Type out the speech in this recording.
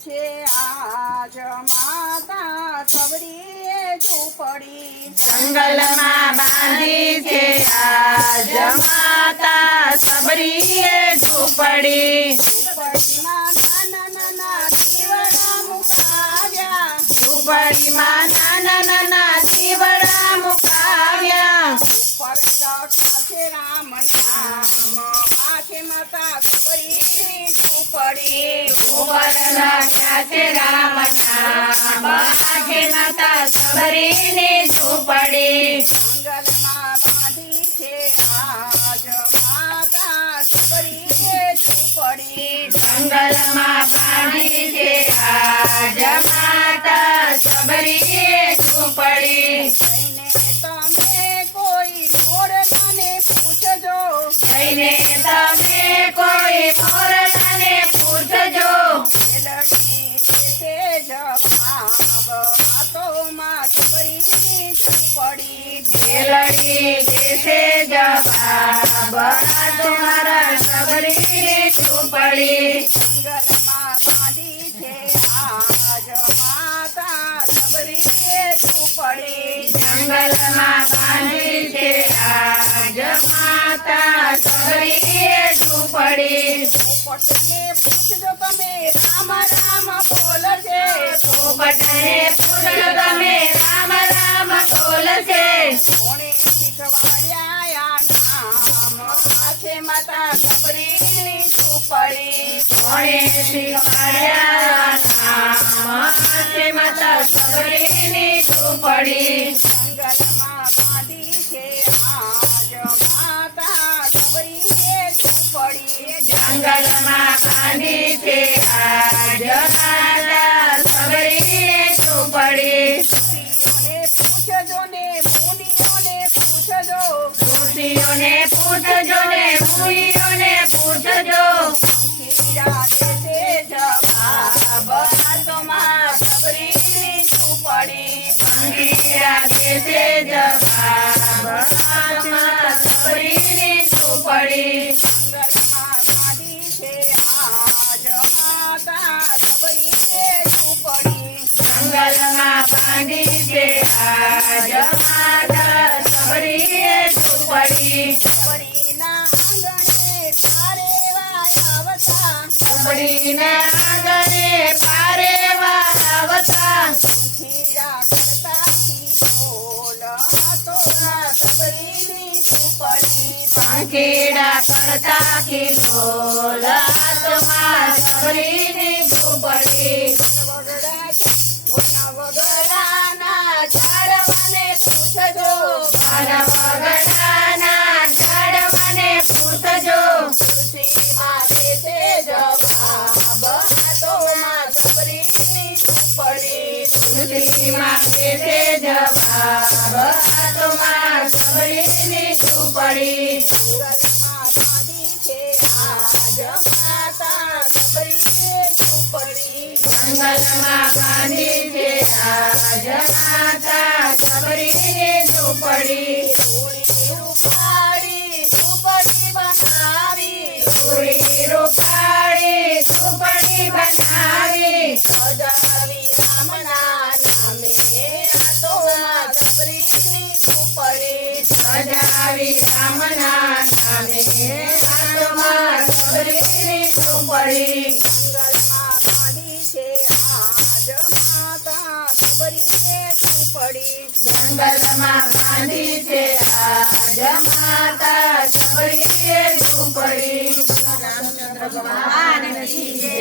છે આજ માતા સબરીએ ઝૂંપડી જંગલમાં બાંધી છે આજ માતા સબરીએ ઝૂંપડી ઝૂંપડીમાં નાના નાના દીવડા મુકાવ્યા ઝૂંપડીમાં નાના નાના દીવડા મુકાવ્યા ઉપર લખ્યા છે રામ નામ માથે માતા સબરીની ઝૂંપડી ઉપર લખ્યા છે રામ નામ માથે માતા સબરીની ઝૂંપડી જંગલમાં બાંધી છે આજ માતા સબરીએ ઝૂંપડી જંગલમાં બાંધી છે આજ માતા સબરીએ ઝૂંપડી જઈને તમે કોઈ મોરલાને પૂછજો જઈને તમે કોઈ મોરલાને પૂછજો મેલડી દેશે જવાબ આ તો માં સબરીની ઝૂંપડી મેલડી દેશે જવાબ આ તમારા સબરીની ઝૂંપડી જંગલમાં બાંધી છે આજ માતા સબરીએ ઝૂંપડી જંગલમાં બાંધી છે આજ માતા સબરીએ ઝૂંપડી પોપટને પૂછજો તમે રામ રામ બોલશે પોપટને પૂછજો તમે રામ રામ બોલશે કોણે શીખવાડ્યા આ નામ માથે માતા સબરીની ઝૂંપડી કોણે શીખવાડ્યા નામ માથે માતા સબરીની ઝૂંપડી જંગલમાં બાંધી છે આજ માતા સબરીએ ઝૂંપડી જંગલમાં બાંધી છે આજ માતા સબરીએ ઝૂંપડી ઋષિઓને પૂછજો ને મુનિઓને પૂછજો ઋષિઓને પંખીડા દેશે જવાબ આ તો માં સબરીની ઝૂંપડી પંખીડા દેશે જવાબ જંગલમાં બાંધી છે આજ માતા સબરીએ ઝૂંપડી જંગલમાં બાંધી છે આજ માતા સબરીના આંગણે પારેવા આવતા પંખીડા કરતા ખીલોલ આ તો માં સબરીની ઝૂંપડી પંખીડા કરતા કિલોલ આ તો માં સબરીની ઝૂંપડી વનવગડાના ઝાડવાને પૂછજો વનવગડાના ઝાડવાને પૂછજો ઋષિમાં દેશે જવાબ આ તો માં સબરીની ઝૂંપડી ઋષિમાં દેશે જવાબ આ તો માં સબરીની ઝૂંપડી જંગલમાં બાંધી છે આજ માતા સબરીએ ઝૂંપડી જંગલમાં બાંધી છે આજ માતા સબરીની ઝૂંપડી ધૂળી ઉપાડી ઝૂંપડી બનાવી પૂરી રૂપાળી ઝૂંપડી બનાવી સજાવી રામના નામે આ તો માં સબરીની ઝૂંપડી સજાવી રામના નામે આ તો માં સબરીની ઝૂંપડી જંગલમાં બાંધી છે આજ માતા સબરીએ ઝૂંપડી જંગલમાં બાંધી છે આજ માતા સબરીએ ઝૂંપડી રામચંદ્ર ભગવાન કી જય.